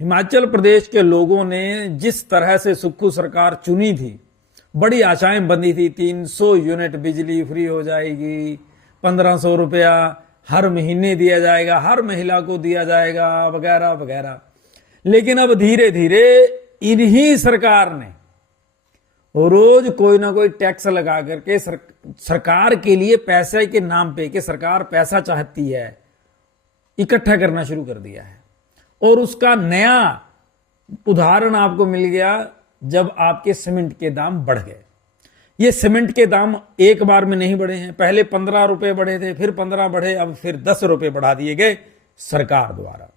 हिमाचल प्रदेश के लोगों ने जिस तरह से सुक्खू सरकार चुनी थी, बड़ी आशाएं बंधी थी। 300 यूनिट बिजली फ्री हो जाएगी, 1500 रुपया हर महीने दिया जाएगा, हर महिला को दिया जाएगा, वगैरह वगैरह। लेकिन अब धीरे धीरे इन्हीं सरकार ने रोज कोई ना कोई टैक्स लगा करके सरकार के लिए पैसे के नाम पे, कि सरकार पैसा चाहती है, इकट्ठा करना शुरू कर दिया है। और उसका नया उदाहरण आपको मिल गया जब आपके सीमेंट के दाम बढ़ गए। ये सीमेंट के दाम एक बार में नहीं बढ़े हैं, पहले 15 रुपए बढ़े थे, फिर 15 बढ़े, अब फिर 10 रुपए बढ़ा दिए गए सरकार द्वारा।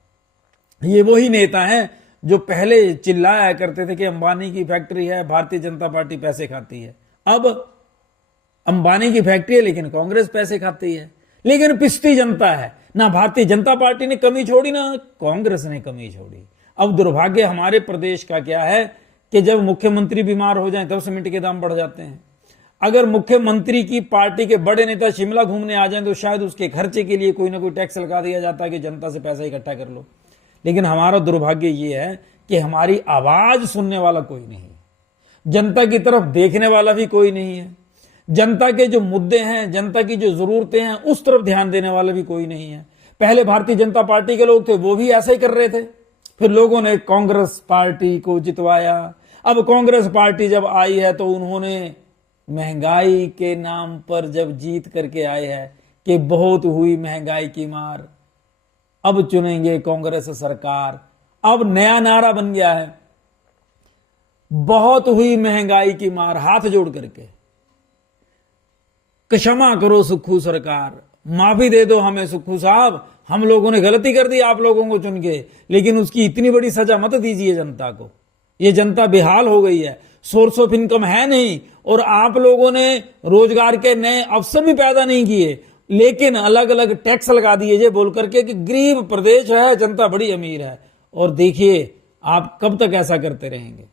ये वही नेता हैं जो पहले चिल्लाया करते थे कि अंबानी की फैक्ट्री है, भारतीय जनता पार्टी पैसे खाती है। अब अंबानी की फैक्ट्री है लेकिन कांग्रेस पैसे खाती है। लेकिन पिसती जनता है, ना भारतीय जनता पार्टी ने कमी छोड़ी, ना कांग्रेस ने कमी छोड़ी। अब दुर्भाग्य हमारे प्रदेश का क्या है कि जब मुख्यमंत्री बीमार हो जाएं तब सीमेंट के दाम बढ़ जाते हैं। अगर मुख्यमंत्री की पार्टी के बड़े नेता शिमला घूमने आ जाएं तो शायद उसके खर्चे के लिए कोई ना कोई टैक्स लगा दिया जाता है कि जनता से पैसा इकट्ठा कर लो। लेकिन हमारा दुर्भाग्य ये है कि हमारी आवाज सुनने वाला कोई नहीं, जनता की तरफ देखने वाला भी कोई नहीं है, जनता के जो मुद्दे हैं, जनता की जो जरूरतें हैं, उस तरफ ध्यान देने वाला भी कोई नहीं है। पहले भारतीय जनता पार्टी के लोग थे, वो भी ऐसा ही कर रहे थे, फिर लोगों ने कांग्रेस पार्टी को जितवाया। अब कांग्रेस पार्टी जब आई है तो उन्होंने महंगाई के नाम पर जब जीत करके आए हैं कि बहुत हुई महंगाई की मार, अब चुनेंगे कांग्रेस सरकार। अब नया नारा बन गया है, बहुत हुई महंगाई की मार, हाथ जोड़ करके क्षमा करो सुक्खू सरकार, माफी दे दो हमें सुक्खू साहब, हम लोगों ने गलती कर दी आप लोगों को चुन के, लेकिन उसकी इतनी बड़ी सजा मत दीजिए जनता को। ये जनता बेहाल हो गई है, सोर्स ऑफ इनकम है नहीं, और आप लोगों ने रोजगार के नए अवसर भी पैदा नहीं किए, लेकिन अलग अलग टैक्स लगा दिए ये बोल करके कि गरीब प्रदेश है, जनता बड़ी अमीर है। और देखिए आप कब तक ऐसा करते रहेंगे,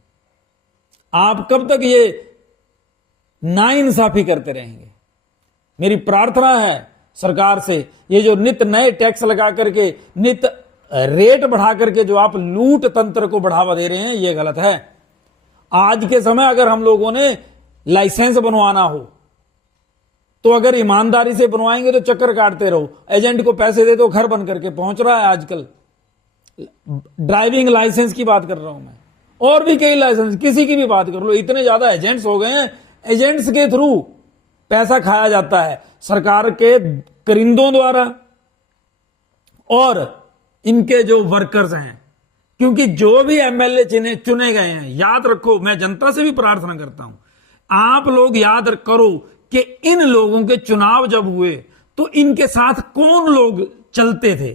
आप कब तक ये नाइंसाफी करते रहेंगे। मेरी प्रार्थना है सरकार से, ये जो नित नए टैक्स लगा करके, नित रेट बढ़ा करके जो आप लूट तंत्र को बढ़ावा दे रहे हैं, ये गलत है। आज के समय अगर हम लोगों ने लाइसेंस बनवाना हो तो अगर ईमानदारी से बनवाएंगे तो चक्कर काटते रहो, एजेंट को पैसे दे दो, घर बन करके पहुंच रहा है आजकल। ड्राइविंग लाइसेंस की बात कर रहा हूं मैं, और भी कई लाइसेंस, किसी की भी बात कर लो, इतने ज्यादा एजेंट्स हो गए हैं, एजेंट्स के थ्रू पैसा खाया जाता है सरकार के करिंदों द्वारा और इनके जो वर्कर्स हैं। क्योंकि जो भी एमएलए चुने गए हैं, याद रखो, मैं जनता से भी प्रार्थना करता हूं, आप लोग याद करो कि इन लोगों के चुनाव जब हुए तो इनके साथ कौन लोग चलते थे,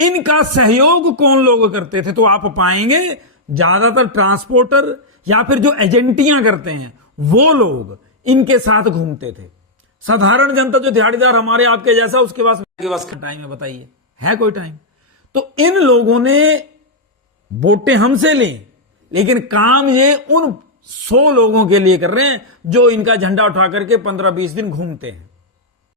इनका सहयोग कौन लोग करते थे। तो आप पाएंगे ज्यादातर ट्रांसपोर्टर या फिर जो एजेंटियां करते हैं वो लोग इनके साथ घूमते थे। साधारण जनता जो दिहाड़ीदार हमारे आपके जैसा, उसके पास टाइम है, बताइए है कोई टाइम? तो इन लोगों ने वोटें हमसे ली, लेकिन काम ये उन 100 लोगों के लिए कर रहे हैं जो इनका झंडा उठा करके 15-20 दिन घूमते हैं।